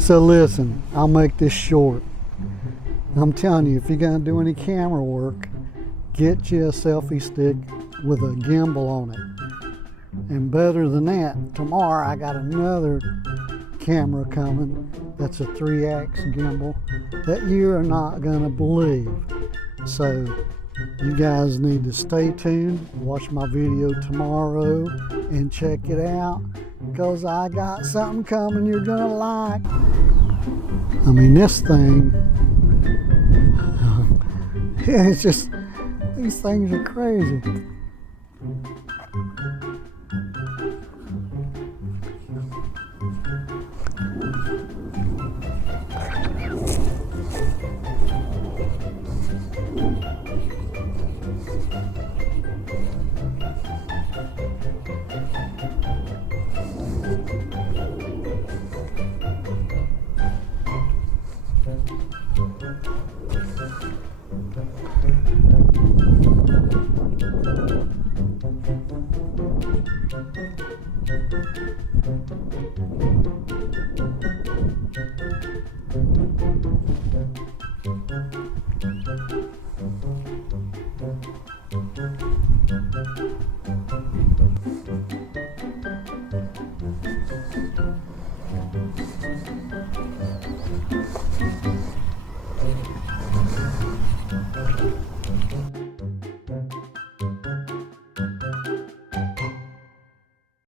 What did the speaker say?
So listen, I'll make this short. I'm telling you, if you're gonna do any camera work, get you a selfie stick with a gimbal on it. And better than that, tomorrow I got another camera coming that's a 3-axis gimbal that you are not gonna believe. So you guys need to stay tuned, watch my video tomorrow and check it out, because I got something coming you're gonna like. I mean, this thing, it's just, these things are crazy.